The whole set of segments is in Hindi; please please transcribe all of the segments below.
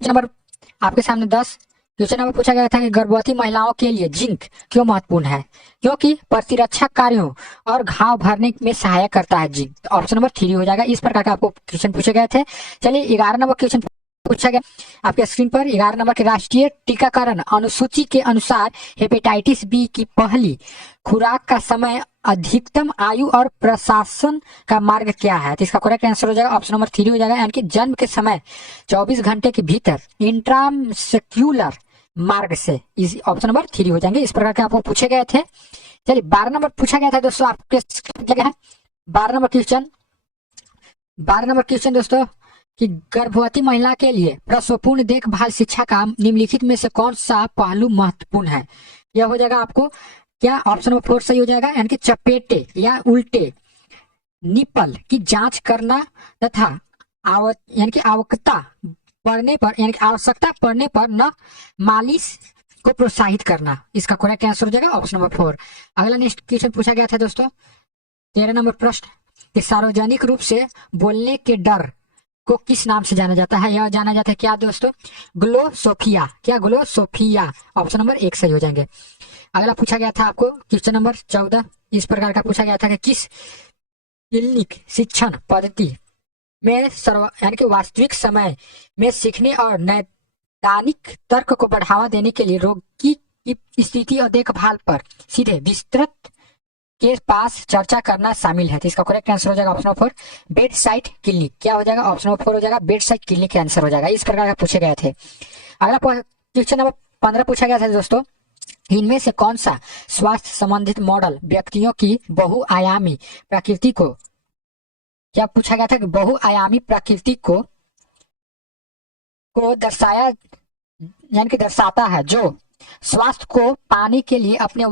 नंबर आपके सामने 10 क्वेश्चन नंबर पूछा गया था कि गर्भवती महिलाओं के लिए जिंक क्यों महत्वपूर्ण है। क्योंकि प्रतिरक्षा कार्यों और घाव भरने में सहायक करता है जिंक। तो ऑप्शन नंबर 3 हो जाएगा। इस प्रकार का आपको क्वेश्चन पूछे गए थे। चलिए 11 नंबर क्वेश्चन पूछा गया आपके स्क्रीन पर। 11 नंबर के राष्ट्रीय टीकाकरण अनुसूची के अनुसार हेपेटाइटिस बी की पहली खुराक का समय, अधिकतम आयु और प्रशासन का मार्ग क्या है। तो इसका करेक्ट आंसर हो जाएगा ऑप्शन नंबर 3 हो जाएगा, यानी कि जन्म के समय 24 घंटे के भीतर इंट्रासेक्युलर मार्ग से। इस ऑप्शन नंबर 3 हो जाएंगे। इस प्रकार के आपको पूछे गए थे। चलिए 12 नंबर पूछा गया था दोस्तों आपके जगह है 12 नंबर क्वेश्चन। 12 नंबर क्वेश्चन दोस्तों कि गर्भवती महिला के लिए प्रसवपूर्ण देखभाल शिक्षा का निम्नलिखित में से कौन सा पहलू महत्वपूर्ण है। यह हो जाएगा आपको क्या ऑप्शन नंबर 4 सही हो जाएगा, यानी कि चपेटे या उल्टे निपल की जांच करना तथा यानी कि आवश्यकता पड़ने पर, यानी कि आवश्यकता पड़ने पर न मालिश को प्रोत्साहित करना। इसका करेक्ट आंसर हो जाएगा ऑप्शन नंबर 4। अगला नेक्स्ट क्वेश्चन पूछा गया था दोस्तों 13 नंबर प्रश्न कि सार्वजनिक रूप से बोलने के डर को किस नाम से जाना जाता है। यह जाना जाता है क्या दोस्तों, ग्लोसोफिया। क्या ग्लोसोफिया। ऑप्शन नंबर 1 सही हो जाएंगे। अगला पूछा गया था आपको क्वेश्चन नंबर 14 इस प्रकार का पूछा गया था कि किस क्लिनिक शिक्षण पद्धति में यानी कि वास्तविक समय में सीखने और नैदानिक तर्क को बढ़ावा देने के लिए रोगी की स्थिति और देखभाल पर सीधे विस्तृत के पास चर्चा करना शामिल है। तो इसका करेक्ट आंसर हो जाएगा option number 4 bed side clinic. क्या हो जाएगा ऑप्शन नंबर 4 हो जाएगा बेड साइड क्लिनिक का आंसर हो जाएगा। इस प्रकार का पूछे गए थे। अगला क्वेश्चन नंबर 15 पूछा गया था दोस्तों इनमें से कौन सा स्वास्थ्य संबंधित मॉडल व्यक्तियों की बहुआयामी प्रकृति को, क्या पूछा गया था कि बहुआयामी प्रकृति को दर्शाया यानी कि दर्शाता है, जो स्वास्थ्य को पाने के लिए अपने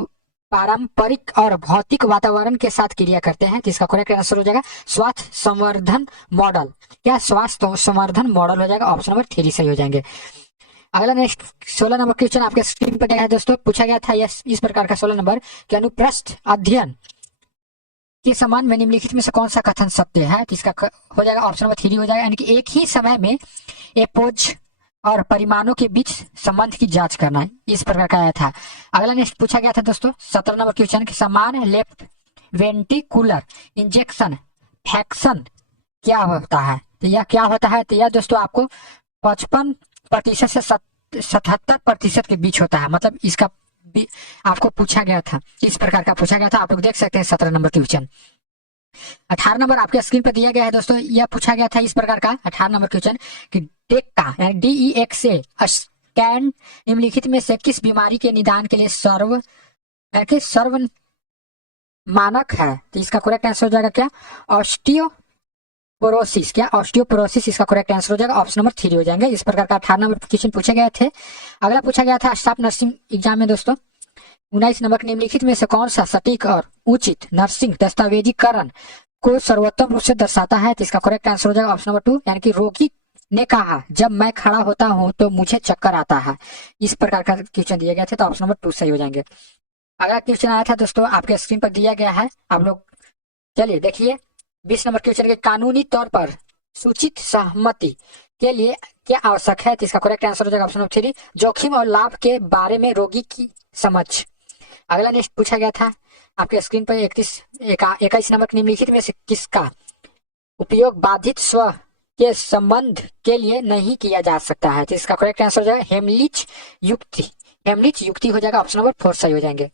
पारंपरिक और भौतिक वातावरण के साथ क्रिया करते हैं। तो इसका करेक्ट आंसर हो जाएगा स्वास्थ्य संवर्धन मॉडल। क्या स्वास्थ्य संवर्धन मॉडल हो जाएगा ऑप्शन नंबर 3 सही हो जाएंगे। अगला नेक्स्ट 16 नंबर क्वेश्चन आपके स्क्रीन पर गया है दोस्तों। पूछा गया था इस प्रकार का 16 नंबर कि अनुप्रस्थ अध्ययन के समान में निम्नलिखित में से कौन सा कथन सत्य है। तो इसका हो जाएगा ऑप्शन नंबर 3 हो जाएगा, यानी कि एक ही समय में एपोज और परिमाणों के बीच संबंध की जांच करना। इस प्रकार का आया था। अगला नेक्स्ट पूछा गया था दोस्तों 17 नंबर क्वेश्चन के समान लेफ्ट वेंट्रिकुलर इंजेक्शन फ्रैक्शन क्या होता है। तो यह क्या होता है, तो यह दोस्तों आपको 55% से 77% के बीच होता है। मतलब इसका आपको पूछा गया था, इस प्रकार का पूछा गया था। आप लोग देख सकते हैं 17 नंबर क्वेश्चन। 18 नंबर आपके स्क्रीन पर दिया गया है दोस्तों। यह पूछा गया था इस प्रकार का 18 नंबर क्वेश्चन कि डेक्टा यानी DEX से स्कैन निम्नलिखित में से किस बीमारी के निदान के लिए सर्व मानक है। तो इसका करेक्ट आंसर हो जाएगा क्या ऑस्टियोपोरोसिस। क्या ऑस्टियोपोरोसिस इसका करेक्ट आंसर हो जाएगा ऑप्शन नंबर 3 हो जाएंगे। इस प्रकार का 18 नंबर क्वेश्चन पूछे गए थे। अगला पूछा गया था स्टाफ नर्सिंग एग्जाम में दोस्तों 19 नंबर निम्नलिखित में से कौन सा सटीक और उचित नर्सिंग दस्तावेजीकरण को सर्वोत्तम रूप से दर्शाता है। तो इसका करेक्ट आंसर हो जाएगा ऑप्शन नंबर 2, यानी कि रोगी ने कहा जब मैं खड़ा होता हूं तो मुझे चक्कर आता है। इस प्रकार का क्वेश्चन दिया गया था, तो ऑप्शन नंबर 2 सही हो जाएंगे। अगला क्वेश्चन आया था दोस्तों आपके स्क्रीन पर दिया गया है, आप लोग चलिए देखिए 20 नंबर क्वेश्चन के कानूनी तौर पर सूचित सहमति के लिए क्या आवश्यक है। तो इसका करेक्ट आंसर हो जाएगा ऑप्शन नंबर 3 जोखिम और लाभ के बारे में रोगी की समझ। अगला नेक्स्ट पूछा गया था आपके स्क्रीन पर 21 नंबर निम्नलिखित में से किसका उपयोग बाधित स्व के संबंध के लिए नहीं किया जा सकता है। तो इसका करेक्ट आंसर हो जाएगा हेमलिच युक्ति। हेमलिच युक्ति हो जाएगा ऑप्शन नंबर 4 सही हो जाएंगे।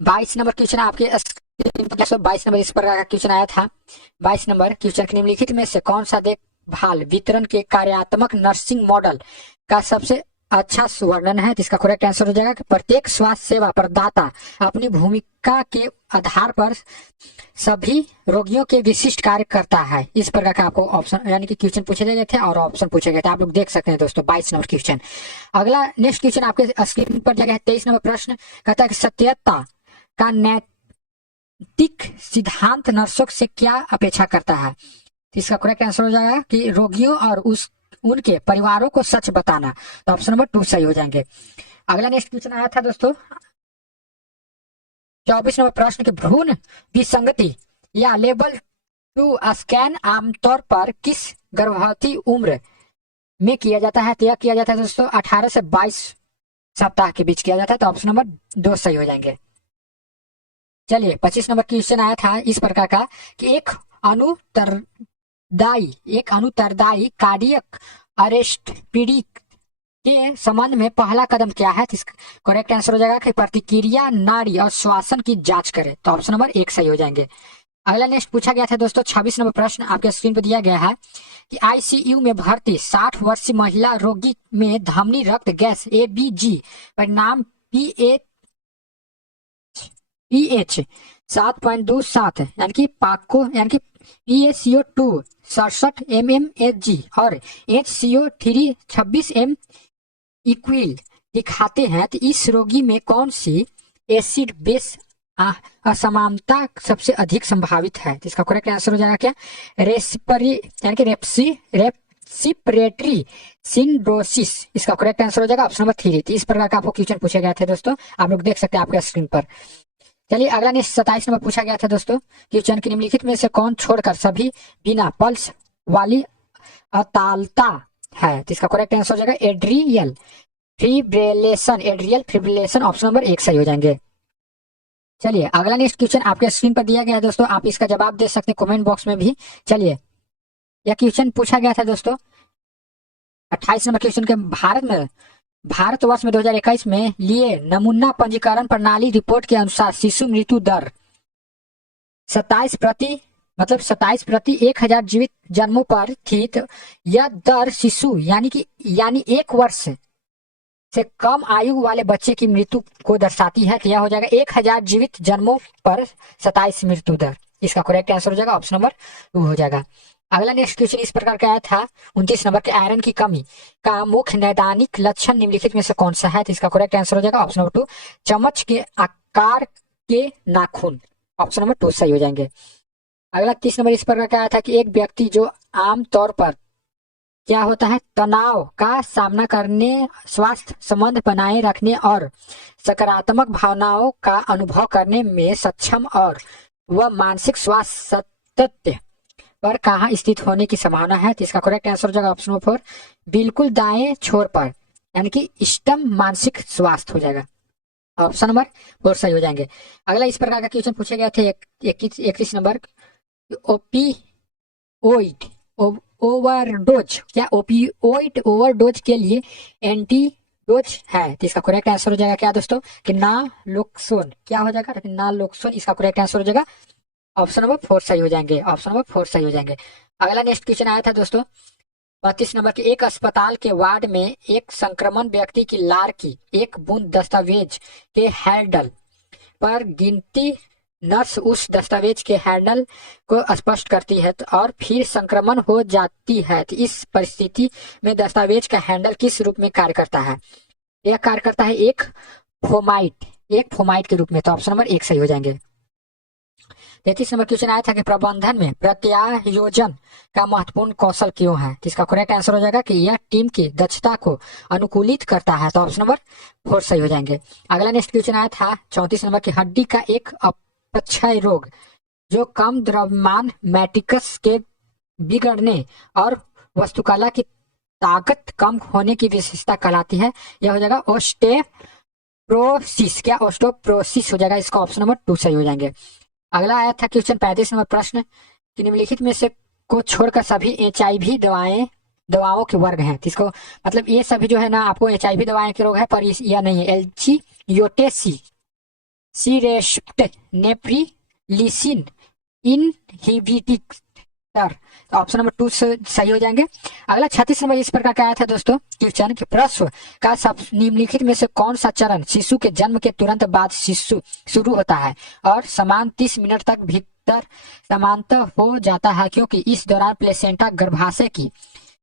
22 नंबर क्वेश्चन आपके 22 नंबर इस प्रकार का क्वेश्चन आया था। 22 नंबर क्वेश्चन निम्नलिखित में से कौन सा देखभाल वितरण के कार्यात्मक नर्सिंग मॉडल का सबसे अच्छा वर्णन है। तो इसका करेक्ट आंसर हो जाएगा कि प्रत्येक स्वास्थ्य सेवा प्रदाता अपनी भूमिका के आधार पर सभी रोगियों के विशिष्ट कार्य करता है। इस प्रकार का आपको ऑप्शन यानी कि क्वेश्चन पूछे गए थे और ऑप्शन पूछे गए थे, आप लोग देख सकते हैं दोस्तों 22 नंबर क्वेश्चन। अगला नेक्स्ट क्वेश्चन आपके स्क्रीन पर दिया गया है 23 नंबर प्रश्न कहता है कि सत्यता का नैतिक सिद्धांत नर्सों से क्या अपेक्षा करता है। तो इसका करेक्ट आंसर हो जाएगा कि रोगियों और उनके परिवारों को सच बताना। तो ऑप्शन नंबर 2 सही हो जाएंगे। अगला नेक्स्ट क्वेश्चन आया था दोस्तों 24 नंबर प्रश्न के भ्रूण विसंगति या लेवल 2 स्कैन आमतौर पर किस गर्भवती उम्र में किया जाता है, तो यह किया जाता है दोस्तों 18 से 22 सप्ताह के बीच किया जाता है। तो ऑप्शन नंबर 2 सही हो जाएंगे। चलिए 25 नंबर क्वेश्चन आया था इस प्रकार का कि एक अनुत्तरदायी कार्डियक अरेस्ट पीड़ित के संबंध में पहला कदम क्या है? करेक्ट आंसर हो जाएगा कि प्रतिक्रिया नाड़ी और श्वासन की जांच करें। तो ऑप्शन नंबर 1 सही हो जाएंगे। अगला नेक्स्ट पूछा गया था दोस्तों 26 नंबर प्रश्न आपके स्क्रीन पर दिया गया है कि आईसीयू में भर्ती 60 वर्षीय महिला रोगी में धमनी रक्त गैस एबीजी परिणाम पीएच 7.27 यानी कि पाको यानी कि PaCO2 67 mmHg और HCO3 26 m इक्विल दिखाते हैं, तो इस रोगी में कौन सी एसिड बेस असमानता सबसे अधिक संभावित है? तो इसका करेक्ट आंसर हो जाएगा क्या? रेसिपिरेटरी सिंड्रोसिस। इसका करेक्ट आंसर हो जाएगा ऑप्शन नंबर 3। तो इस प्रकार का आपको क्वेश्चन पूछे गए थे दोस्तों, आप लोग देख सकते हैं आपके स्क्रीन पर। चलिए अगला नेक्स्ट 27 नंबर पूछा गया था दोस्तों क्वेश्चन की निम्नलिखित में से कौन छोड़कर सभी बिना पल्स वाली अतालता है? तो इसका करेक्ट आंसर हो जाएगा एड्रियल फिब्रिलेशन। ऑप्शन नंबर 1 सही हो जाएंगे। चलिए अगला नेक्स्ट क्वेश्चन आपके स्क्रीन पर दिया गया है दोस्तों, आप इसका जवाब दे सकते हैं कमेंट बॉक्स में भी। चलिए यह क्वेश्चन पूछा गया था दोस्तों 28 नंबर क्वेश्चन के भारतवर्ष में 2021 में लिए नमूना पंजीकरण प्रणाली रिपोर्ट के अनुसार शिशु मृत्यु दर 27 प्रति 1000 जीवित जन्मों पर थी। तो यह दर शिशु यानी 1 वर्ष से कम आयु वाले बच्चे की मृत्यु को दर्शाती है। तो यह हो जाएगा 1000 जीवित जन्मों पर 27 मृत्यु दर। इसका करेक्ट आंसर हो जाएगा ऑप्शन नंबर 2 हो जाएगा। अगला नेक्स्ट क्वेश्चन इस प्रकार का आया था 29 नंबर के आयरन की कमी का मुख्य नैदानिक लक्षण निम्नलिखित में से कौन सा है? तो इसका करेक्ट आंसर हो जाएगा ऑप्शन नंबर 2 चम्मच के आकार के नाखून। ऑप्शन नंबर 2 सही हो जाएंगे। अगला 30 नंबर इस प्रकार का आया था कि एक व्यक्ति जो आमतौर पर क्या होता है तनाव का सामना करने, स्वास्थ्य संबंध बनाए रखने और सकारात्मक भावनाओं का अनुभव करने में सक्षम और वह मानसिक स्वास्थ्य सातत्य पर कहाँ स्थित होने की संभावना है? तो इसका करेक्ट आंसर हो जाएगा ऑप्शन नंबर 4 बिल्कुल दाएं छोर पर यानी कि इष्टम मानसिक स्वास्थ्य हो जाएगा। ऑप्शन नंबर 4 सही हो जाएंगे। अगला इस प्रकार का क्वेश्चन पूछे गए थे 31 नंबर ओपियोइड ओवरडोज के लिए एंटीडोज है। तो इसका करेक्ट आंसर हो जाएगा क्या दोस्तों कि नालोक्सोन। क्या हो जाएगा? नालोक्सोन। इसका करेक्ट आंसर हो जाएगा ऑप्शन नंबर 4 सही हो जाएंगे। ऑप्शन नंबर 4 सही हो जाएंगे। अगला नेक्स्ट क्वेश्चन आया था दोस्तों 32 नंबर के एक अस्पताल के वार्ड में एक संक्रमण व्यक्ति की लार की एक बूंद दस्तावेज के हैंडल पर गिनती नर्स उस दस्तावेज के हैंडल को स्पष्ट करती है और फिर संक्रमण हो जाती है। तो इस परिस्थिति में दस्तावेज का हैंडल किस रूप में कार्य करता है? यह कार्य करता है एक फोमाइट के रूप में। तो ऑप्शन नंबर 1 सही हो जाएंगे। 33 नंबर क्वेश्चन आया था कि प्रबंधन में प्रत्यायोजन का महत्वपूर्ण कौशल क्यों है? तो इसका करेक्ट आंसर हो जाएगा कि यह टीम की दक्षता को अनुकूलित करता है। तो ऑप्शन नंबर 4 सही हो जाएंगे। अगला नेक्स्ट क्वेश्चन आया था 34 नंबर की हड्डी का एक अपक्षय रोग जो कम द्रव्यमान मैट्रिक्स के बिगड़ने और वस्तुकला की ताकत कम होने की विशेषता कहलाती है। यह हो जाएगा ओस्टेप्रोसिस। क्या ओस्टोप्रोसिस हो जाएगा? इसका ऑप्शन नंबर 2 सही हो जाएंगे। अगला आया था क्वेश्चन 35 नंबर प्रश्न कि निम्नलिखित में से को छोड़कर सभी HIV दवाओं के वर्ग हैं। इसको मतलब ये सभी जो है ना आपको HIV दवाएं के रोग है, पर यह नहीं है। एल्जीओटेसी सीरेस्प्ट नेप्रिलिसिन इनहिबिटर। ऑप्शन नंबर 2 सही हो जाएंगे। अगला 36 नंबर इस प्रकार का आया था दोस्तों क्वेश्चन कि प्रसव का सब निम्नलिखित में से कौन सा चरण शिशु के जन्म के तुरंत बाद शिशु शुरू होता है और समान 30 मिनट तक भीतर समांतर हो जाता है, क्योंकि इस दौरान प्लेसेंटा गर्भाशय की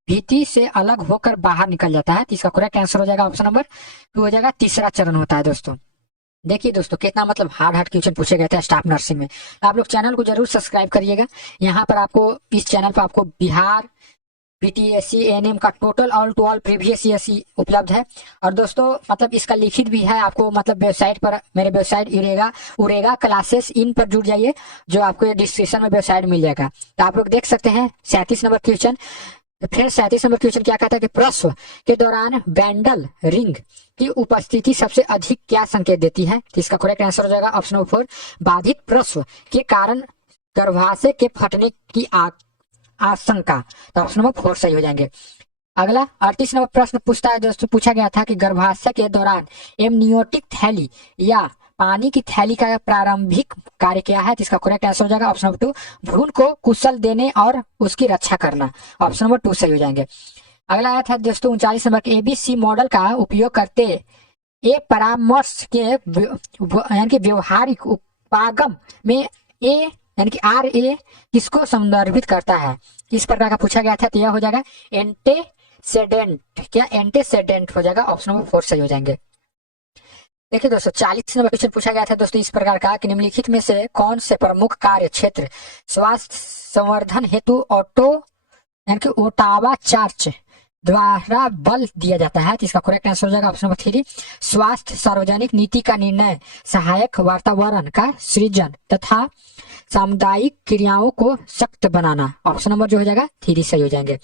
भीति से अलग होकर बाहर निकल जाता है। तो इसका करेक्ट आंसर हो जाएगा ऑप्शन नंबर 2 हो जाएगा। तीसरा चरण होता है दोस्तों। देखिए दोस्तों कितना मतलब हार्ड क्वेश्चन पूछे गए थे स्टाफ नर्सिंग में। आप लोग चैनल को जरूर सब्सक्राइब करिएगा। यहाँ पर आपको इस चैनल पर आपको बिहार BTSC ANM का total all to all previous year उपलब्ध है। और दोस्तों मतलब इसका लिखित भी है आपको मतलब वेबसाइट पर, मेरे वेबसाइट उरेगा क्लासेस इन पर जुड़ जाइए, जो आपको डिस्क्रिप्शन में वेबसाइट मिल जाएगा। तो आप लोग देख सकते हैं 37 नंबर क्वेश्चन फिर 37 नंबर क्वेश्चन क्या कहता है कि प्रसव के दौरान बैंडल रिंग की उपस्थिति सबसे अधिक क्या संकेत देती है? तो इसका करेक्ट आंसर हो जाएगा ऑप्शन नंबर 4, बाधित प्रसव के कारण गर्भाशय के फटने की आशंका। तो ऑप्शन नंबर 4 सही हो जाएंगे। अगला 38 नंबर प्रश्न पूछता है दोस्तों, पूछा गया था कि गर्भाशय के दौरान एमनियोटिक थैली या पानी की थैली का प्रारंभिक कार्य क्या है? तो इसका करेक्ट आंसर हो जाएगा ऑप्शन नंबर 2, भ्रूण को कुशल देने और उसकी रक्षा करना। ऑप्शन नंबर 2 सही हो जाएंगे। अगला आया था दोस्तों 39 नंबर के, एबीसी मॉडल का उपयोग करते ए परामर्श के यानी कि व्यवहारिक उपागम में ए यानी कि आर ए किसको संदर्भित करता है? इस प्रकार का पूछा गया था। तो यह हो जाएगा एंटेसेडेंट, क्या एंटेसेडेंट हो जाएगा। ऑप्शन नंबर 4 सही हो जाएंगे। देखिए दोस्तों 40 नंबर क्वेश्चन पूछा गया था दोस्तों इस प्रकार का कि निम्नलिखित में से कौन से प्रमुख कार्य क्षेत्र स्वास्थ्य संवर्धन हेतु ऑटो यानी कि ओटावा चार्च द्वारा बल दिया जाता है? तो इसका करेक्ट आंसर हो जाएगा ऑप्शन नंबर 3, स्वास्थ्य सार्वजनिक नीति का निर्णय, सहायक वातावरण का सृजन तथा सामुदायिक क्रियाओं को सख्त बनाना। ऑप्शन नंबर जो हो जाएगा 3 सही हो जाएंगे।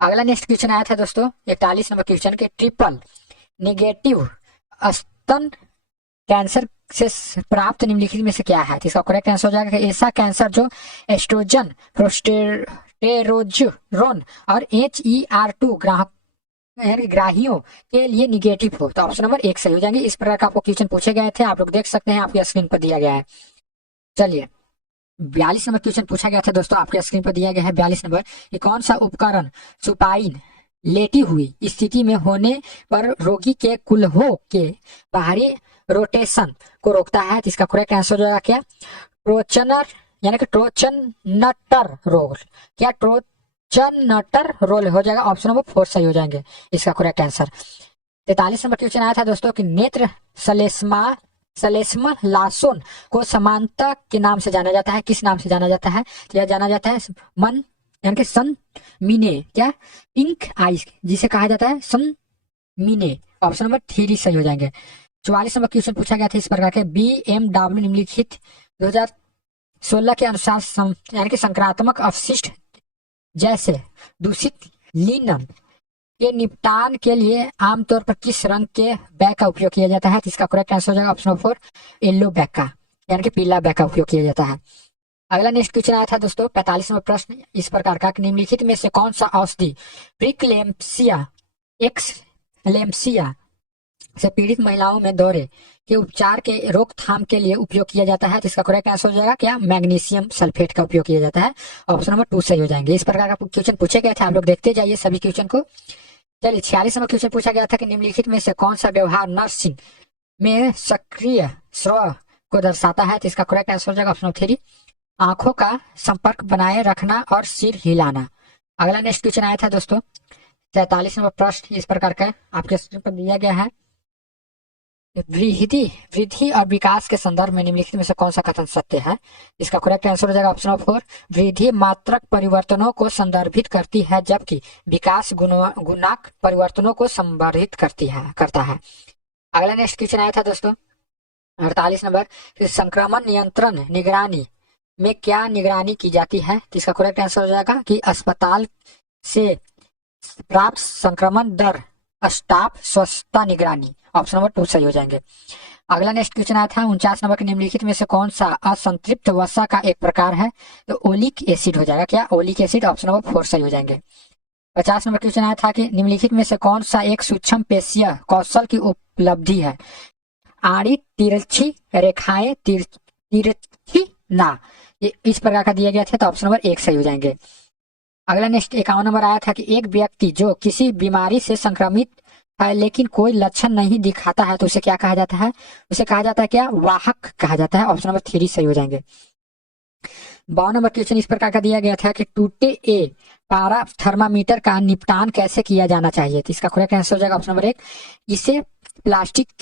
अगला नेक्स्ट क्वेश्चन आया था दोस्तों 41 नंबर क्वेश्चन के, ट्रिपल नेगेटिव स्तन कैंसर से प्राप्त निम्नलिखित में से क्या है? तो इसका करेक्ट आंसर हो जाएगा कि ऐसा कैंसर जो एस्ट्रोजन, प्रोस्टेरोन और HER2 ग्राहियों के लिए निगेटिव हो। तो ऑप्शन नंबर 1 सही हो जाएंगे। इस प्रकार का आपको क्वेश्चन पूछे गए थे, आप लोग देख सकते हैं, आपकी स्क्रीन पर दिया गया है। चलिए 42 नंबर क्वेश्चन पूछा गया था दोस्तों, आपके स्क्रीन पर दिया गया है 42 नंबर, कि कौन सा उपकरण सुपाइन लेटी हुई स्थिति में होने पर रोगी के कुल्हों के बाहरी रोटेशन को रोकता है? तो इसका करेक्ट आंसर हो जाएगा क्या, ट्रोचनर यानी कि ट्रोचनटर रोल, क्या ट्रोचनटर रोल हो जाएगा। ऑप्शन नंबर 4 सही हो जाएंगे इसका करेक्ट आंसर। 43 नंबर क्वेश्चन आया था दोस्तों कि नेत्र सलेस्मा लासोन को समानता के नाम से जाना जाता है, किस नाम से जाना जाता है? तो यह जाना जाता है मन यानी कि सन मीने, क्या पिंक आइज जिसे कहा जाता है सन मीने। ऑप्शन नंबर 3 सही हो जाएंगे। 44 नंबर क्वेश्चन पूछा गया था इस प्रकार के, BMW निम्नलिखित 2016 के अनुसार यानी कि संक्रात्मक अपशिष्ट जैसे दूषित लिनन के निपटान के लिए आमतौर पर किस रंग के बैग का उपयोग किया जाता है? तो इसका करेक्ट आंसर हो जाएगा ऑप्शन 4, येलो बैग का यानी कि पीला बैग का उपयोग किया जाता है। अगला नेक्स्ट क्वेश्चन आया था दोस्तों 45 नंबर प्रश्न इस प्रकार का, निम्नलिखित में से कौन सा औषधि प्रीक्लेम्पसिया एक्सलेम्पसिया से पीड़ित महिलाओं में दौरे के उपचार के रोकथाम के लिए उपयोग किया जाता है? तो इसका करेक्ट आंसर हो जाएगा क्या, मैग्नीशियम सल्फेट का उपयोग किया जाता है। ऑप्शन नंबर 2 सही हो जाएंगे। इस प्रकार का क्वेश्चन पूछे गए थे, आप लोग देखते जाइए सभी क्वेश्चन को। चलिए 46 नंबर क्वेश्चन पूछा गया था कि निम्नलिखित में से कौन सा व्यवहार नर्सिंग में सक्रिय स्वर को दर्शाता है? तो इसका करेक्ट आंसर हो जाएगा ऑप्शन 3, आंखों का संपर्क बनाए रखना और सिर हिलाना। अगला नेक्स्ट क्वेश्चन आया था दोस्तों 43 नंबर प्रश्न इस प्रकार का आपके स्क्रीन पर दिया गया है, वृद्धि और विकास के संदर्भ में निम्नलिखित में से कौन सा कथन सत्य है? इसका करेक्ट आंसर हो जाएगा ऑप्शन नंबर 4, वृद्धि मात्रक परिवर्तनों को संदर्भित करती है जबकि विकास गुणांक परिवर्तनों को संदर्भित करता है। अगला नेक्स्ट क्वेश्चन आया था दोस्तों 48 नंबर, संक्रमण नियंत्रण निगरानी में क्या निगरानी की जाती है? तो इसका करेक्ट आंसर हो जाएगा कि अस्पताल से प्राप्त संक्रमण दर स्टाफ स्वच्छता निगरानी। ऑप्शन नंबर 2 सही हो जाएंगे। अगला नेक्स्ट क्वेश्चन आया था 49 नंबर के, निम्नलिखित में से कौन सा असंतृप्त वसा का एक प्रकार है? तो ओलिक एसिड हो जाएगा, क्या ओलिक एसिड। ऑप्शन नंबर 4 सही हो जाएंगे। 50 नंबर क्वेश्चन आया था कि निम्नलिखित में से कौन सा एक सूक्ष्म पेशीय कौशल की उपलब्धि है? आड़ी तिरछी रेखाएं तिरछी ना, ये इस प्रकार का दिया गया था। तो ऑप्शन नंबर 1 सही हो जाएंगे। अगला नेक्स्ट 51 नंबर आया था कि एक व्यक्ति जो किसी बीमारी से संक्रमित है लेकिन कोई लक्षण नहीं दिखाता है तो उसे क्या कहा जाता है? उसे कहा जाता है क्या, वाहक कहा जाता है। ऑप्शन नंबर 3 सही हो जाएंगे। 52 नंबर क्वेश्चन इस प्रकार का दिया गया था कि टूटे ए पारा थर्मामीटर का निपटान कैसे किया जाना चाहिए? तो इसका करेक्ट आंसर हो जाएगा ऑप्शन नंबर 1, इसे प्लास्टिक की